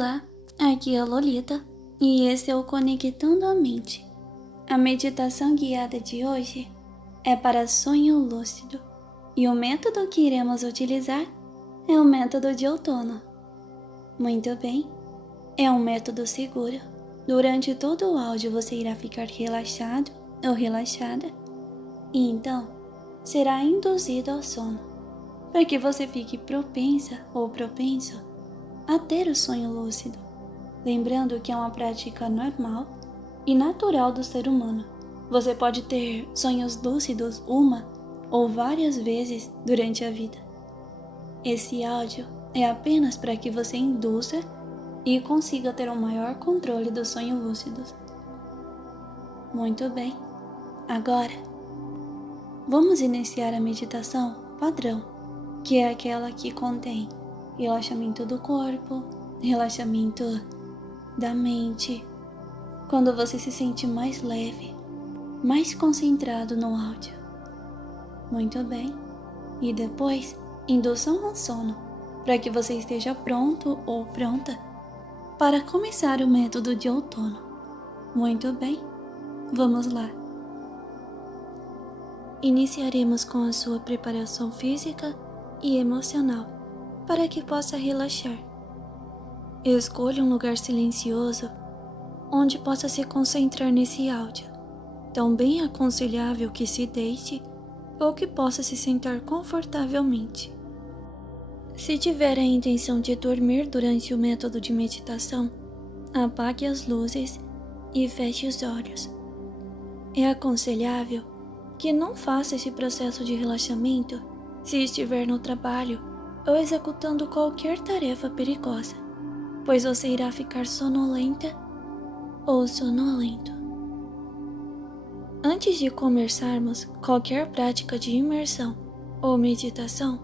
Olá, aqui é a Lolita e esse é o Conectando a Mente. A meditação guiada de hoje é para sonho lúcido e o método que iremos utilizar é o método de outono. Muito bem, é um método seguro. Durante todo o áudio você irá ficar relaxado ou relaxada e então será induzido ao sono, para que você fique propensa ou propenso a ter o sonho lúcido. Lembrando que é uma prática normal e natural do ser humano. Você pode ter sonhos lúcidos uma ou várias vezes durante a vida. Esse áudio é apenas para que você induza e consiga ter um maior controle dos sonhos lúcidos. Muito bem, agora vamos iniciar a meditação padrão, que é aquela que contém relaxamento do corpo, relaxamento da mente, quando você se sente mais leve, mais concentrado no áudio. Muito bem. E depois, indução ao sono, para que você esteja pronto ou pronta para começar o método de outono. Muito bem. Vamos lá. Iniciaremos com a sua preparação física e emocional, para que possa relaxar. Escolha um lugar silencioso onde possa se concentrar nesse áudio. Também é aconselhável que se deite ou que possa se sentar confortavelmente. Se tiver a intenção de dormir durante o método de meditação, apague as luzes e feche os olhos. É aconselhável que não faça esse processo de relaxamento se estiver no trabalho ou executando qualquer tarefa perigosa, pois você irá ficar sonolenta ou sonolento. Antes de começarmos qualquer prática de imersão ou meditação,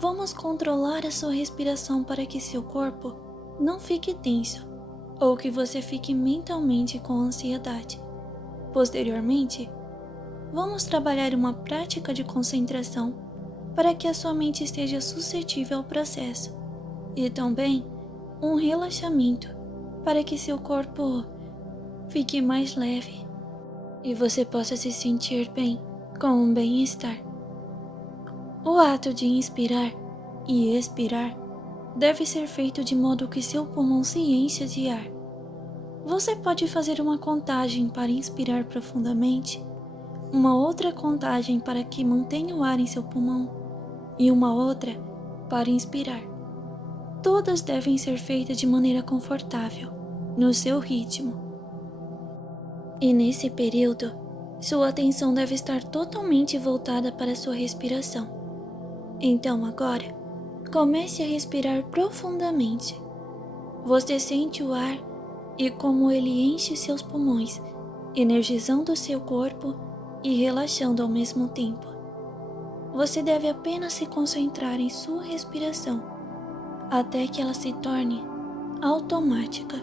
vamos controlar a sua respiração para que seu corpo não fique tenso ou que você fique mentalmente com ansiedade. Posteriormente, vamos trabalhar uma prática de concentração para que a sua mente esteja suscetível ao processo e também um relaxamento para que seu corpo fique mais leve e você possa se sentir bem, com um bem-estar. O ato de inspirar e expirar deve ser feito de modo que seu pulmão se encha de ar. Você pode fazer uma contagem para inspirar profundamente, uma outra contagem para que mantenha o ar em seu pulmão e uma outra para inspirar. Todas devem ser feitas de maneira confortável, no seu ritmo. E nesse período, sua atenção deve estar totalmente voltada para a sua respiração. Então agora, comece a respirar profundamente. Você sente o ar e como ele enche seus pulmões, energizando seu corpo e relaxando ao mesmo tempo. Você deve apenas se concentrar em sua respiração, até que ela se torne automática.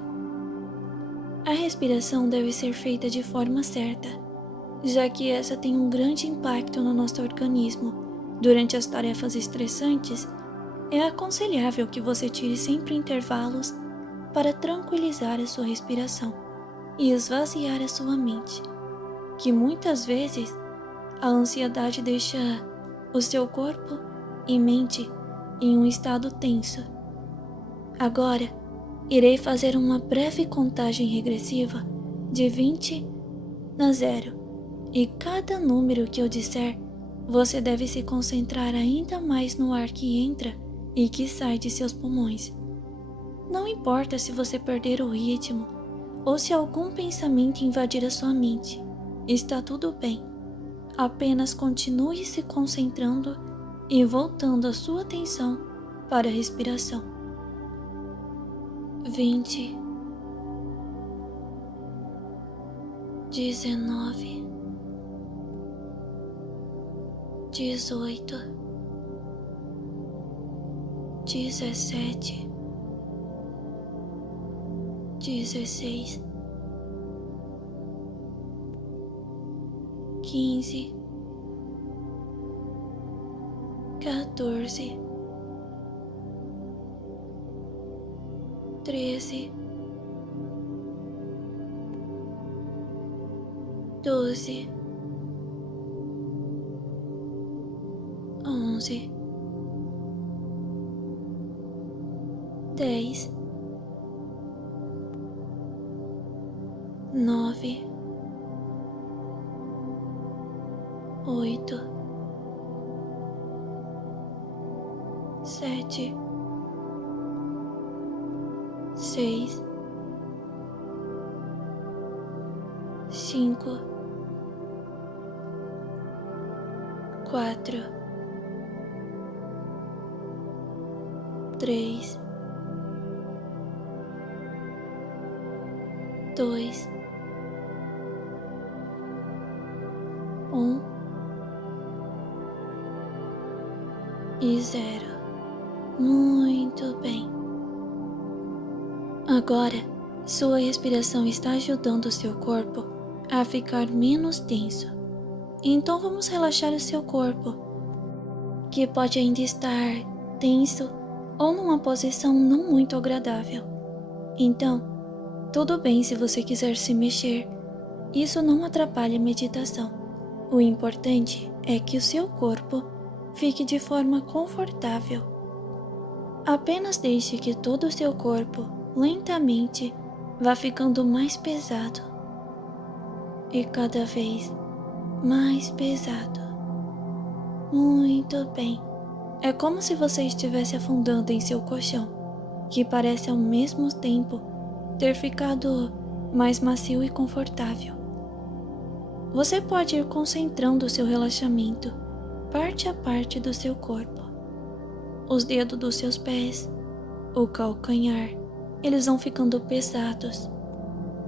A respiração deve ser feita de forma certa, já que essa tem um grande impacto no nosso organismo. Durante as tarefas estressantes, é aconselhável que você tire sempre intervalos para tranquilizar a sua respiração e esvaziar a sua mente, que muitas vezes a ansiedade deixa o seu corpo e mente em um estado tenso. Agora, irei fazer uma breve contagem regressiva de 20 a 0 e cada número que eu disser, você deve se concentrar ainda mais no ar que entra e que sai de seus pulmões. Não importa se você perder o ritmo ou se algum pensamento invadir a sua mente, está tudo bem. Apenas continue se concentrando e voltando a sua atenção para a respiração. 20, 19, 18, 17, 16, 15, 14, 13, 12, 11, 10, 9, 8, 7, 6, 5, 4, 3, 2, 1 e 0. Muito bem. Agora, sua respiração está ajudando o seu corpo a ficar menos tenso. Então vamos relaxar o seu corpo, que pode ainda estar tenso ou numa posição não muito agradável. Então, tudo bem se você quiser se mexer. Isso não atrapalha a meditação. O importante é que o seu corpo fique de forma confortável. Apenas deixe que todo o seu corpo lentamente vá ficando mais pesado e cada vez mais pesado. Muito bem. É como se você estivesse afundando em seu colchão, que parece ao mesmo tempo ter ficado mais macio e confortável. Você pode ir concentrando o seu relaxamento parte a parte do seu corpo. Os dedos dos seus pés, o calcanhar, eles vão ficando pesados.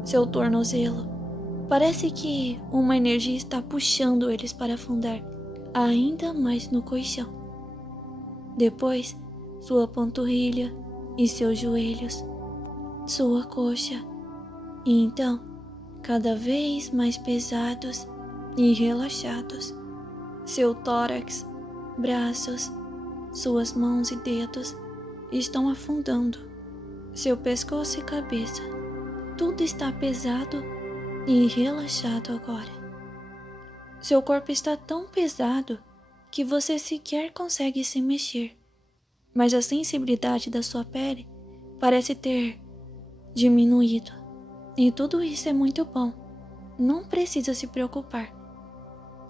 Seu tornozelo, parece que uma energia está puxando eles para afundar ainda mais no colchão. Depois, sua panturrilha e seus joelhos, sua coxa, e então, cada vez mais pesados e relaxados. Seu tórax, braços, suas mãos e dedos estão afundando. Seu pescoço e cabeça, tudo está pesado e relaxado agora. Seu corpo está tão pesado que você sequer consegue se mexer, mas a sensibilidade da sua pele parece ter diminuído. E tudo isso é muito bom. Não precisa se preocupar.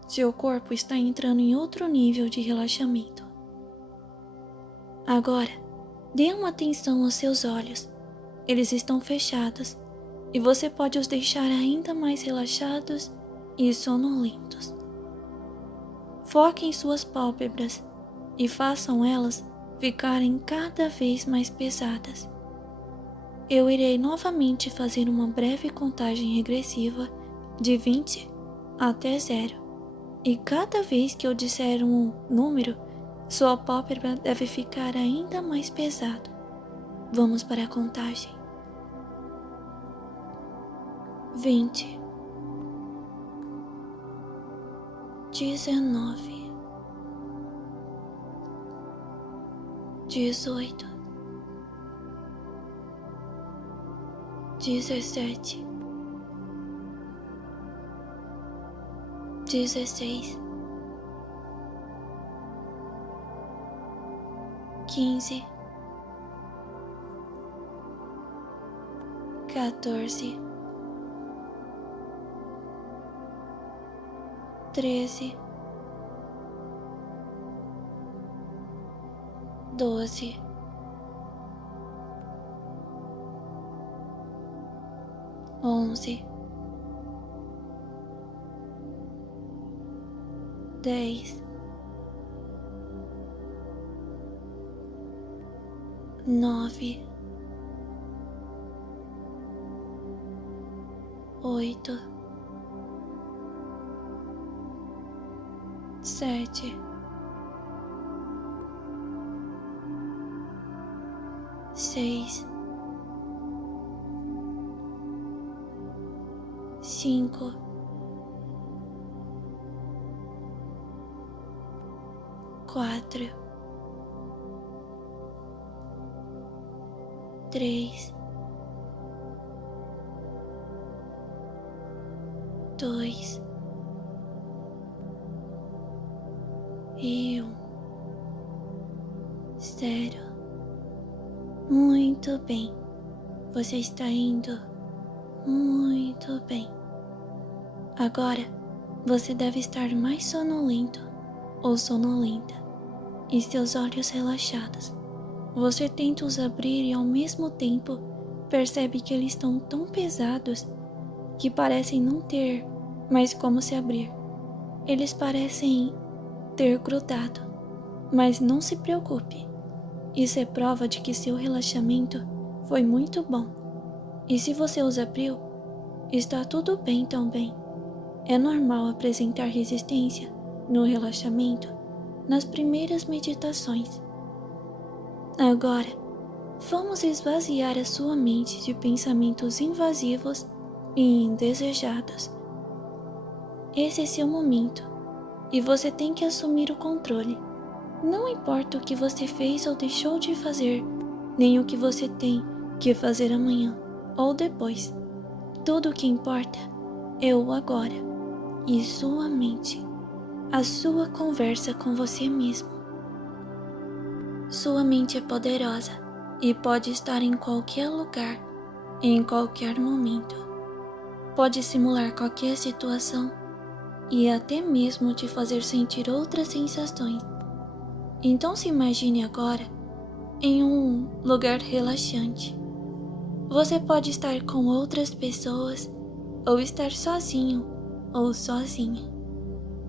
Seu corpo está entrando em outro nível de relaxamento. Agora, dê uma atenção aos seus olhos. Eles estão fechados e você pode os deixar ainda mais relaxados e sonolentos. Foque em suas pálpebras e façam elas ficarem cada vez mais pesadas. Eu irei novamente fazer uma breve contagem regressiva de 20 até 0. E cada vez que eu disser um número, sua pálpebra deve ficar ainda mais pesado. Vamos para a contagem. 20, 19, 18, 17, 16, 15, 14, 13, 12, 11, 10, 9, 8, 7, 6, 5, 4, 3, 2 e 1. 0. Muito bem. Você está indo muito bem. Agora, você deve estar mais sonolento ou sonolenta e seus olhos relaxados. Você tenta os abrir e ao mesmo tempo percebe que eles estão tão pesados que parecem não ter mais como se abrir. Eles parecem ter grudado, mas não se preocupe. Isso é prova de que seu relaxamento foi muito bom. E se você os abriu, está tudo bem também. É normal apresentar resistência no relaxamento nas primeiras meditações. Agora, vamos esvaziar a sua mente de pensamentos invasivos e indesejados. Esse é seu momento e você tem que assumir o controle. Não importa o que você fez ou deixou de fazer, nem o que você tem que fazer amanhã ou depois. Tudo o que importa é o agora e sua mente, a sua conversa com você mesmo. Sua mente é poderosa e pode estar em qualquer lugar, em qualquer momento. Pode simular qualquer situação e até mesmo te fazer sentir outras sensações. Então se imagine agora em um lugar relaxante. Você pode estar com outras pessoas ou estar sozinho ou sozinha.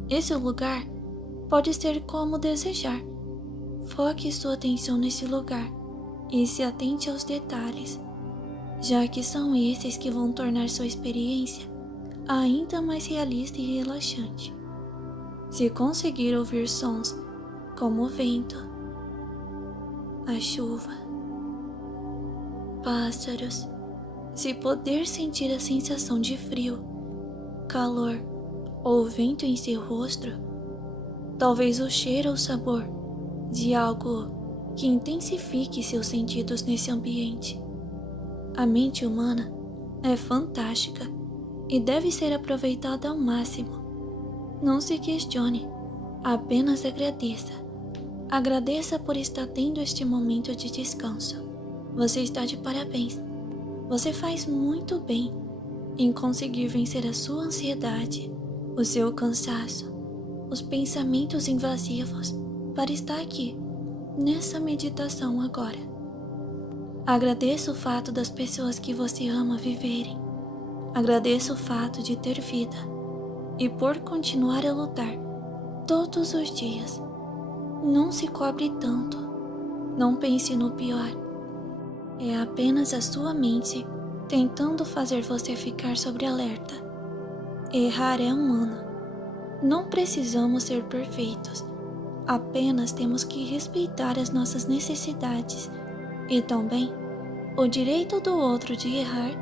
Esse lugar pode ser como desejar. Foque sua atenção nesse lugar e se atente aos detalhes, já que são esses que vão tornar sua experiência ainda mais realista e relaxante. Se conseguir ouvir sons como o vento, a chuva, pássaros, se poder sentir a sensação de frio, calor ou vento em seu rosto, talvez o cheiro ou sabor de algo que intensifique seus sentidos nesse ambiente. A mente humana é fantástica e deve ser aproveitada ao máximo. Não se questione, apenas agradeça. Agradeça por estar tendo este momento de descanso. Você está de parabéns. Você faz muito bem em conseguir vencer a sua ansiedade, o seu cansaço, os pensamentos invasivos para estar aqui, nessa meditação agora. Agradeça o fato das pessoas que você ama viverem. Agradeça o fato de ter vida e por continuar a lutar todos os dias. Não se cobre tanto. Não pense no pior. É apenas a sua mente tentando fazer você ficar sobre alerta. Errar é humano. Não precisamos ser perfeitos. Apenas temos que respeitar as nossas necessidades e também o direito do outro de errar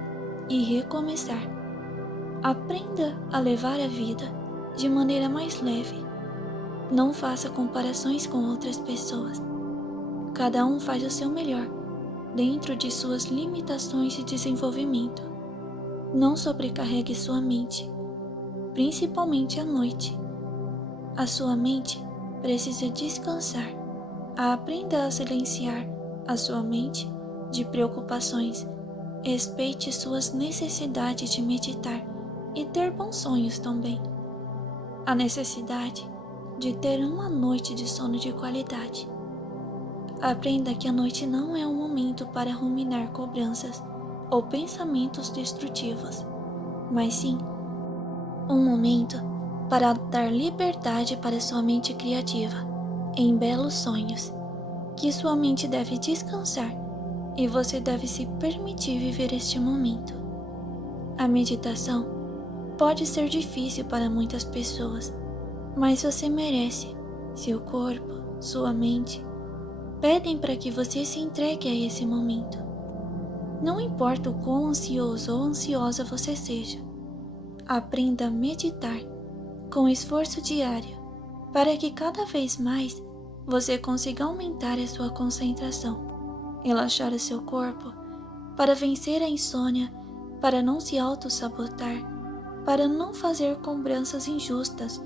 e recomeçar. Aprenda a levar a vida de maneira mais leve. Não faça comparações com outras pessoas. Cada um faz o seu melhor, dentro de suas limitações de desenvolvimento. Não sobrecarregue sua mente, principalmente à noite. A sua mente precisa descansar. Aprenda a silenciar a sua mente de preocupações. Respeite suas necessidades de meditar e ter bons sonhos também. A necessidade de ter uma noite de sono de qualidade. Aprenda que a noite não é um momento para ruminar cobranças ou pensamentos destrutivos, mas sim um momento para dar liberdade para sua mente criativa em belos sonhos, que sua mente deve descansar e você deve se permitir viver este momento. A meditação pode ser difícil para muitas pessoas, mas você merece. Seu corpo, sua mente pedem para que você se entregue a esse momento. Não importa o quão ansioso ou ansiosa você seja, aprenda a meditar com esforço diário para que cada vez mais você consiga aumentar a sua concentração, relaxar o seu corpo para vencer a insônia, para não se auto-sabotar, para não fazer cobranças injustas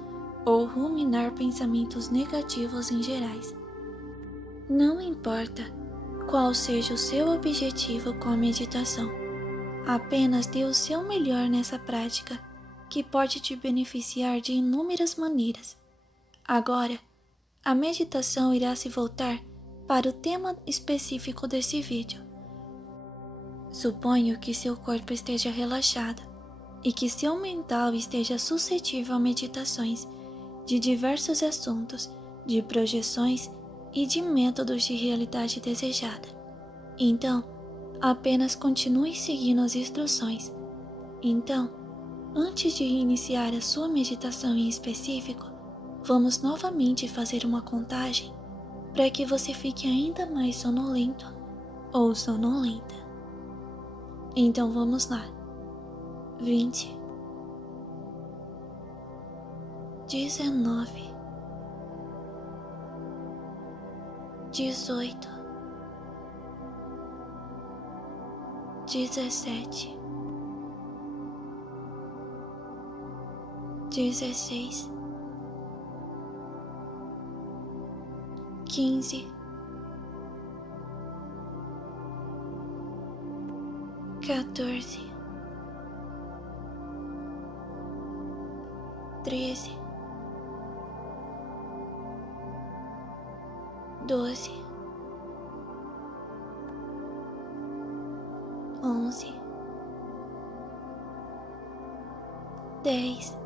ou ruminar pensamentos negativos em gerais. Não importa qual seja o seu objetivo com a meditação, apenas dê o seu melhor nessa prática, que pode te beneficiar de inúmeras maneiras. Agora, a meditação irá se voltar para o tema específico desse vídeo. Suponho que seu corpo esteja relaxado e que seu mental esteja suscetível a meditações de diversos assuntos, de projeções e de métodos de realidade desejada. Então, apenas continue seguindo as instruções. Então, antes de iniciar a sua meditação em específico, vamos novamente fazer uma contagem para que você fique ainda mais sonolento ou sonolenta. Então vamos lá. 20, 19, 18, 17, 16, 15, 14, 13, 12, 11, 10,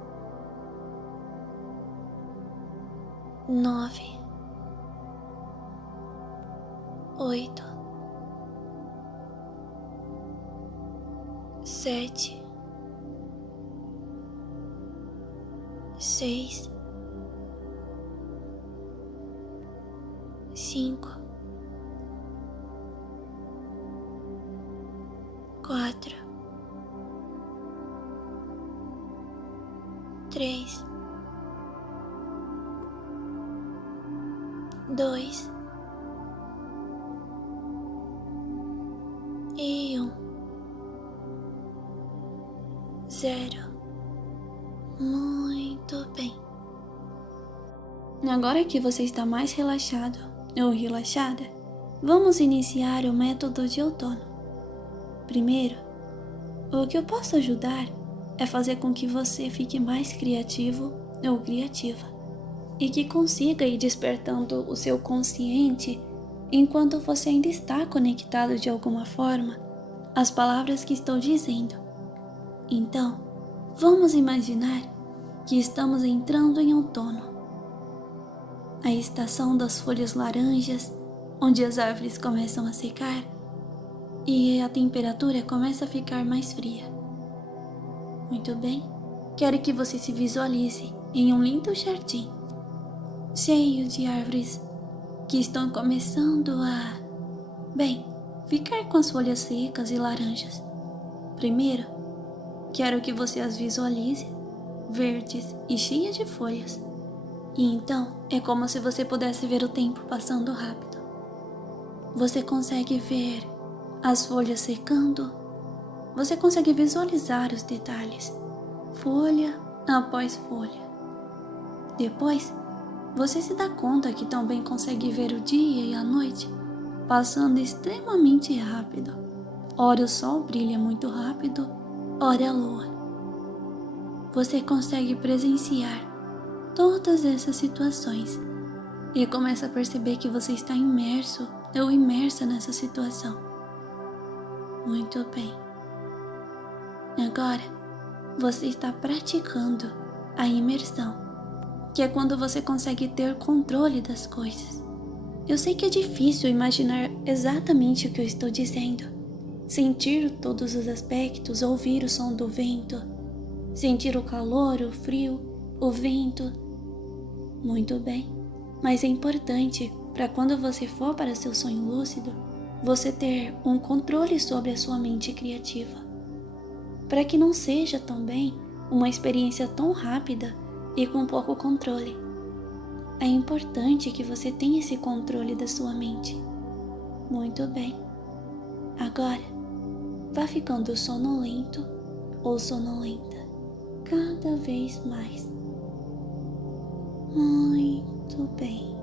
9, 8, 7, 6, 5, 4, 3, 2 e 1. 0. Muito bem. Agora que você está mais relaxado ou relaxada, vamos iniciar o método de outono. Primeiro, o que eu posso ajudar é fazer com que você fique mais criativo ou criativa e que consiga ir despertando o seu consciente enquanto você ainda está conectado de alguma forma às palavras que estou dizendo. Então, vamos imaginar que estamos entrando em outono, a estação das folhas laranjas, onde as árvores começam a secar e a temperatura começa a ficar mais fria. Muito bem, quero que você se visualize em um lindo jardim, cheio de árvores que estão começando a, ficar com as folhas secas e laranjas. Primeiro, quero que você as visualize verdes e cheias de folhas. E então é como se você pudesse ver o tempo passando rápido. Você consegue ver as folhas secando. Você consegue visualizar os detalhes, folha após folha. Depois, você se dá conta que também consegue ver o dia e a noite passando extremamente rápido. Ora o sol brilha muito rápido, ora a lua. Você consegue presenciar todas essas situações e começa a perceber que você está imerso ou imersa nessa situação. Muito bem. Agora, você está praticando a imersão, que é quando você consegue ter controle das coisas. Eu sei que é difícil imaginar exatamente o que eu estou dizendo. Sentir todos os aspectos, ouvir o som do vento, sentir o calor, o frio, o vento. Muito bem, mas é importante para quando você for para seu sonho lúcido, você ter um controle sobre a sua mente criativa. Para que não seja também uma experiência tão rápida e com pouco controle. É importante que você tenha esse controle da sua mente. Muito bem. Agora, vá ficando sonolento ou sonolenta cada vez mais. Muito bem.